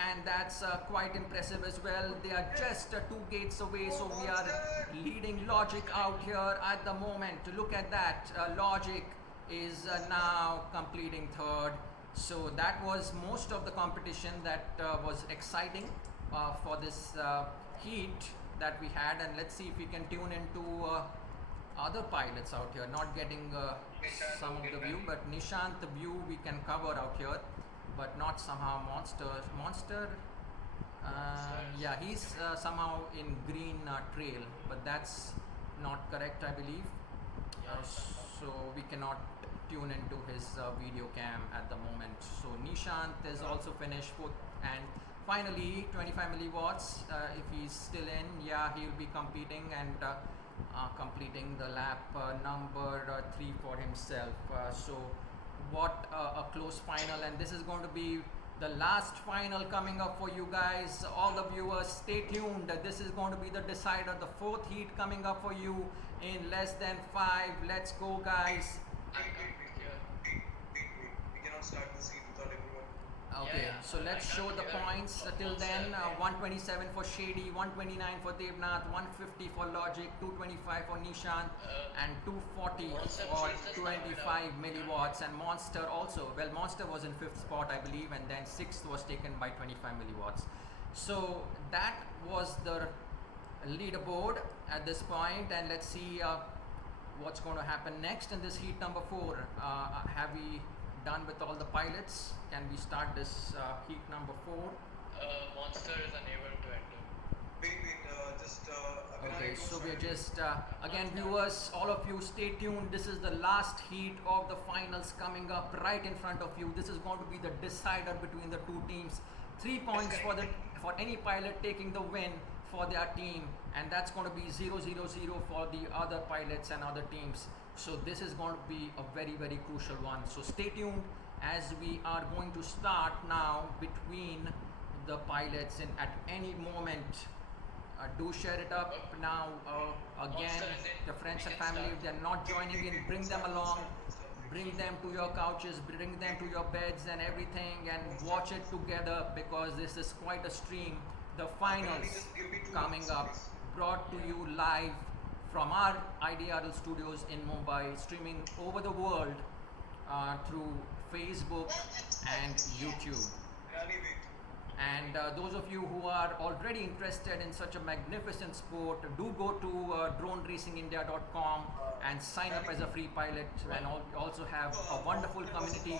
and that's quite impressive as well. They are just 2 gates away, so we are leading Logic out here at the moment. Look at that, Logic is now completing 3rd. So that was most of the competition that was exciting for this heat that we had, and let's see if we can tune into other pilots out here. Not getting some of the view, but Nishant, the view we can cover out here, but not somehow Monster. Yeah, he's somehow in green trail, but that's not correct, I believe. So we cannot tune into his video cam at the moment. So Nishant is also finished 4th, and finally 25 milliwatts. If he's still in, yeah, he will be competing and completing the lap number 3 for himself. So what a close final, and this is going to be the last final coming up for you guys. All the viewers, stay tuned. This is going to be the decider, the 4th heat coming up for you in less than 5. Let's go, guys. We cannot start the scene without everyone. Okay, Yeah, so let's show the points till then. 127 for Shady, 129 for Devnath, 150 for Logic, 225 for Nishant, and 240 Monster for chooses the 25 milliwatts. And Monster also, well, Monster was in 5th spot, I believe, and then 6th was taken by 25 milliwatts. So that was the leaderboard at this point, and let's see what's going to happen next in this heat number 4. Have we done with all the pilots? Can we start this heat number 4? Monster is unable to enter. Okay, so we're just again, viewers, all of you, stay tuned. This is the last heat of the finals coming up right in front of you. This is going to be the decider between the 2 teams. 3 points for any pilot taking the win. for their team, and that's going to be 0-0-0 for the other pilots and other teams. So this is going to be a very, very crucial one. So stay tuned as we are going to start now between the pilots, and at any moment do share it up now. Again, the friends and family, if they're not joining in, bring them along, bring them to your couches, bring them to your beds and everything, and watch it together, because this is quite a stream. The finals coming up, brought to you live from our IDRL studios in Mumbai, streaming over the world through Facebook and YouTube. And those of you who are already interested in such a magnificent sport, do go to droneracing.india.com and sign up as a free pilot, and also have a wonderful community.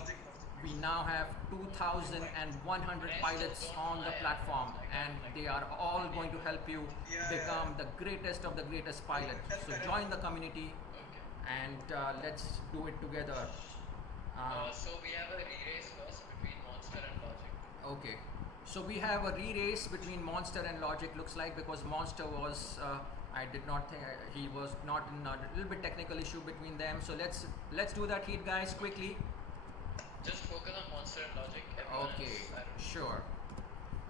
We now have 2,100 pilots on the platform, and they are all going to help you become the greatest of the greatest pilot. So join the community, and let's do it together. So we have a re-race first between Monster and Logic. Okay. So we have a re-race between Monster and Logic, looks like, because Monster was, I did not think, he was not in a little bit technical issue between them. So let's do that heat, guys, quickly. Just focus on Monster and Logic. Everyone Okay, else, sure.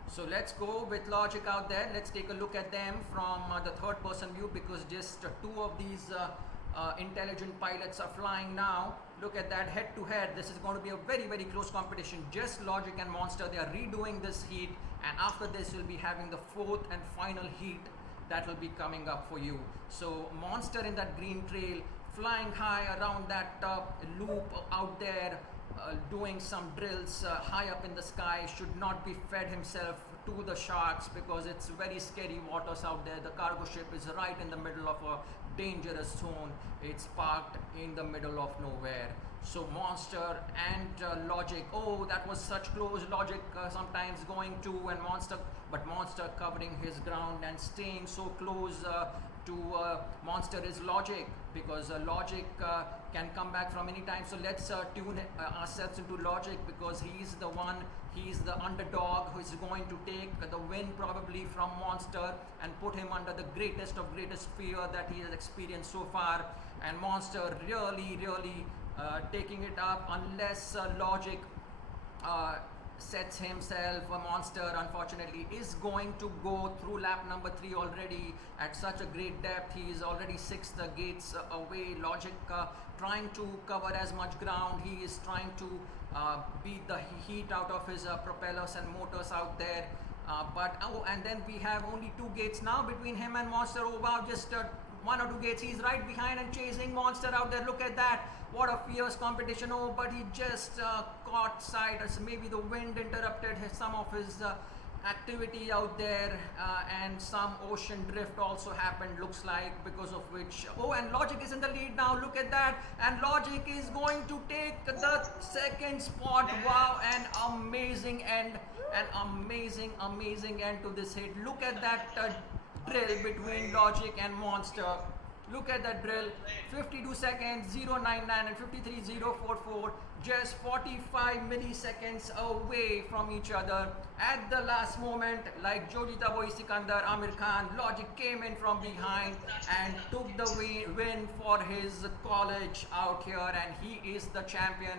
So let's go with Logic out there. Let's take a look at them from the third person view, because just two of these intelligent pilots are flying now. Look at that, head to head. This is going to be a very, very close competition. Just Logic and Monster, they are redoing this heat, and after this we'll be having the fourth and final heat that will be coming up for you. So Monster in that green trail, flying high around that loop out there, doing some drills high up in the sky, should not be fed himself to the sharks, because it's very scary waters out there. The cargo ship is right in the middle of a dangerous zone. It's parked in the middle of nowhere. So Monster and Logic, oh, that was such close. Logic sometimes going to, and Monster covering his ground and staying so close to Monster is Logic, because Logic can come back from any time. So let's tune ourselves into Logic, because he's the one, he's the underdog who is going to take the win probably from Monster and put him under the greatest of greatest fear that he has experienced so far. And Monster really taking it up, unless Logic sets himself. Monster unfortunately is going to go through lap number 3 already at such a great depth. He is already 6 gates away. Logic trying to cover as much ground. He is trying to beat the heat out of his propellers and motors out there. And then we have only 2 gates now between him and Monster. Oh wow, just 1 or 2 gates. He's right behind and chasing Monster out there. Look at that. What a fierce competition. Oh, but he just caught sight. Maybe the wind interrupted some of his activity out there, and some ocean drift also happened, looks like, because of which, oh, and Logic is in the lead now. Look at that. And Logic is going to take the second spot. Wow, an amazing end, an amazing end to this hit. Look at that drill between Logic and Monster. Look at that drill, 52 seconds, 099 and 53.044, just 45 milliseconds away from each other. At the last moment, like Jojita Boy Sikandar, Amir Khan, Logic came in from behind and took the win for his college out here, and he is the champion.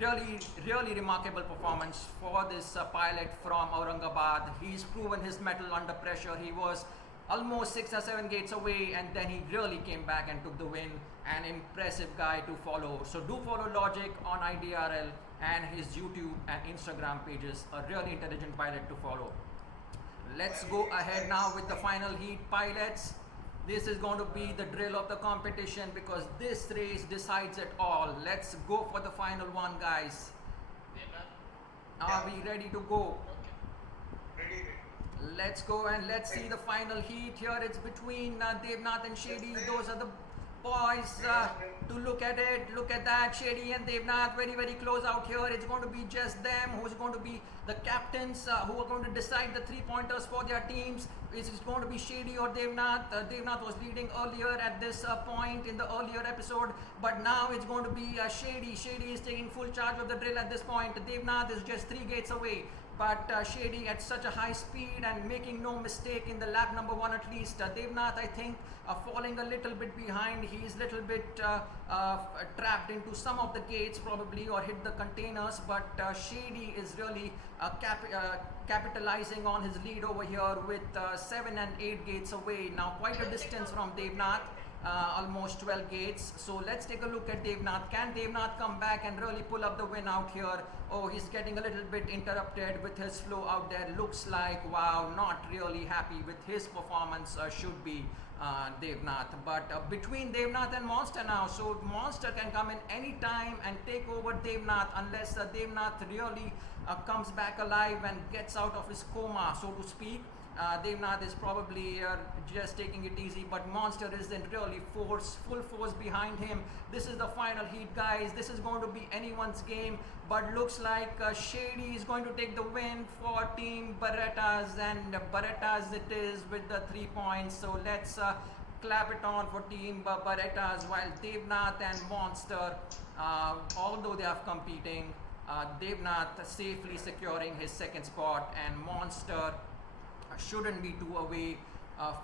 Really remarkable performance for this pilot from Aurangabad. He's proven his mettle under pressure. He was almost 6 or 7 gates away, and then he really came back and took the win. An impressive guy to follow. So do follow Logic on IDRL and his YouTube and Instagram pages. A really intelligent pilot to follow. Let's go ahead now with the final heat, pilots. This is going to be the drill of the competition, because this race decides it all. Let's go for the final one, guys. Are we ready to go? Ready. Let's go and let's see the final heat here. It's between Devnath and Shady. Those are the boys to look at it. Look at that, Shady and Devnath very close out here. It's going to be just them who's going to be the captains who are going to decide the 3-pointers for their teams. Is it going to be Shady or Devnath? Devnath was leading earlier at this point in the earlier episode, but now it's going to be Shady. Shady is taking full charge of the drill at this point. Devnath is just 3 gates away. but Shady at such a high speed and making no mistake in the lap number 1 at least. Devnath, I think, falling a little bit behind. He is little bit trapped into some of the gates probably, or hit the containers, but Shady is really capitalizing on his lead over here with 7 and 8 gates away. Now quite a distance from Devnath. Almost 12 gates. So let's take a look at Devnath. Can Devnath come back and really pull up the win out here? Oh, he's getting a little bit interrupted with his flow out there. Looks like, wow, not really happy with his performance, should be Devnath. But between Devnath and Monster now, so Monster can come in any time and take over Devnath unless Devnath really comes back alive and gets out of his coma, so to speak. Devnath is probably just taking it easy, but Monster is in really full force behind him. This is the final heat, guys. This is going to be anyone's game, but looks like Shady is going to take the win for Team Berettas, and Berettas it is with the 3 points. So let's clap it on for Team Berettas, while Devnath and Monster, although they are competing, Devnath safely securing his second spot, and Monster shouldn't be too away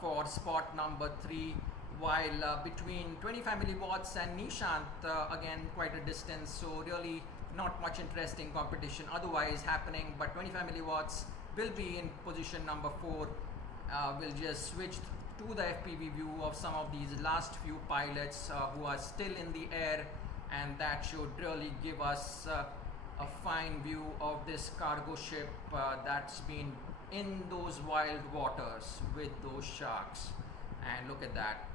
for spot number 3, while between 25 milliwatts and Nishant, again quite a distance, so really not much interesting competition otherwise happening, but 25 milliwatts will be in position number 4. We'll just switch to the FPV view of some of these last few pilots who are still in the air, and that should really give us a fine view of this cargo ship that's been in those wild waters with those sharks. And look at that,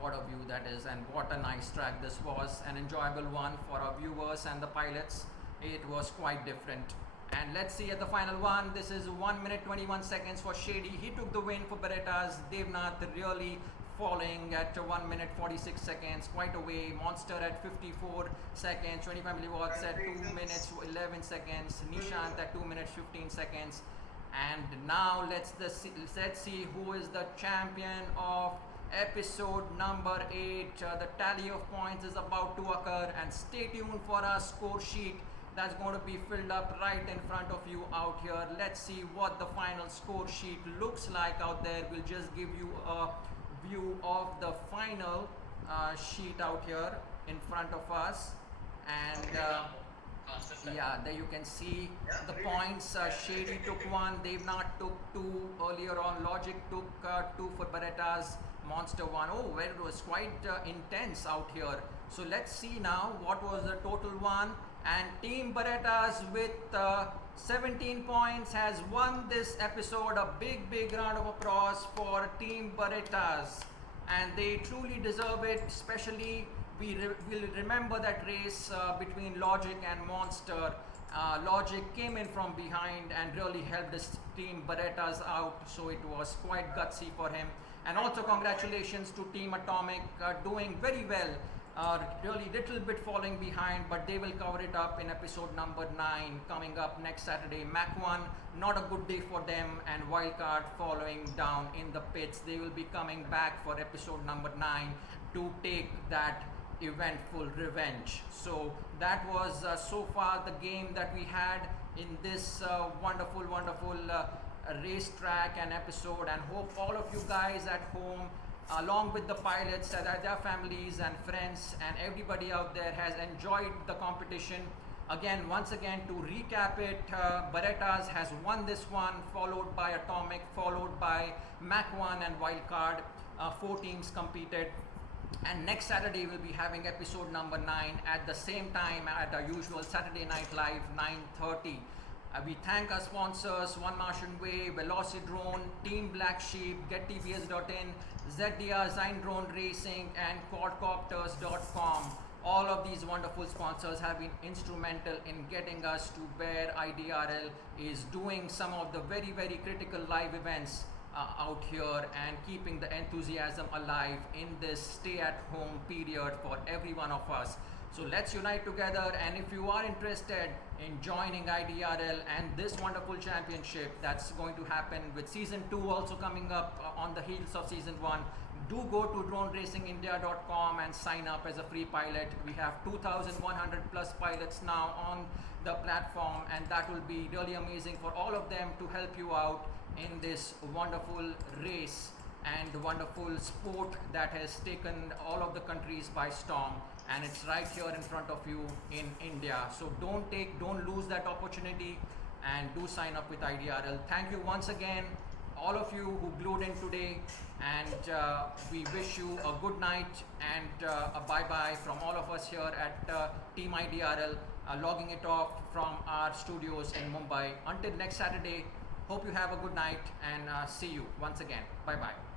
what a view that is, and what a nice track this was. An enjoyable one for our viewers and the pilots. It was quite different. And let's see at the final one. This is 1 minute 21 seconds for Shady. He took the win for Berettas. Devnath really falling at 1 minute 46 seconds, quite away. Monster at 54 seconds, 25 milliwatts at 2 minutes 11 seconds, Nishant at 2 minutes 15 seconds. And now let's see who is the champion of episode number 8. The tally of points is about to occur, and stay tuned for our score sheet that's going to be filled up right in front of you out here. Let's see what the final score sheet looks like out there. We'll just give you a view of the final sheet out here in front of us, and yeah, there you can see the points. Shady took 1, Devnath took 2 earlier on, Logic took 2 for Berettas, Monster 1. Oh, well, it was quite intense out here. So let's see now what was the total one. And Team Berettas with 17 points has won this episode. A big round of applause for Team Berettas, and they truly deserve it. Especially we'll remember that race between Logic and Monster. Logic came in from behind and really helped this Team Berettas out, so it was quite gutsy for him. And also congratulations to Team Atomic, doing very well. Really little bit falling behind, but they will cover it up in episode number 9 coming up next Saturday. Mach 1, not a good day for them, and Wildcard following down in the pits. They will be coming back for episode number 9 to take that eventful revenge. So that was so far the game that we had in this wonderful racetrack and episode, and hope all of you guys at home, along with the pilots, their families and friends and everybody out there, has enjoyed the competition. Again, once again, to recap it, Berettas has won this one, followed by Atomic, followed by Mach 1 and Wildcard. 4 teams competed. And next Saturday we'll be having episode number 9 at the same time at our usual Saturday Night Live 9:30. We thank our sponsors: One Martian Way, Velocidrone, Team Black Sheep, GetTBS.in, ZDR Zine Drone Racing, and Quadcopters.com. All of these wonderful sponsors have been instrumental in getting us to where IDRL is doing some of the very critical live events out here, and keeping the enthusiasm alive in this stay-at-home period for every one of us. So let's unite together, and if you are interested in joining IDRL and this wonderful championship that's going to happen with season 2 also coming up on the heels of season 1, do go to droneracingindia.com and sign up as a free pilot. We have 2,100 plus pilots now on the platform, and that will be really amazing for all of them to help you out in this wonderful race and wonderful sport that has taken all of the countries by storm, and it's right here in front of you in India. So don't lose that opportunity, and do sign up with IDRL. Thank you once again, all of you who glued in today, and we wish you a good night and a bye-bye from all of us here at Team IDRL, logging it off from our studios in Mumbai. Until next Saturday, hope you have a good night, and see you once again. Bye-bye.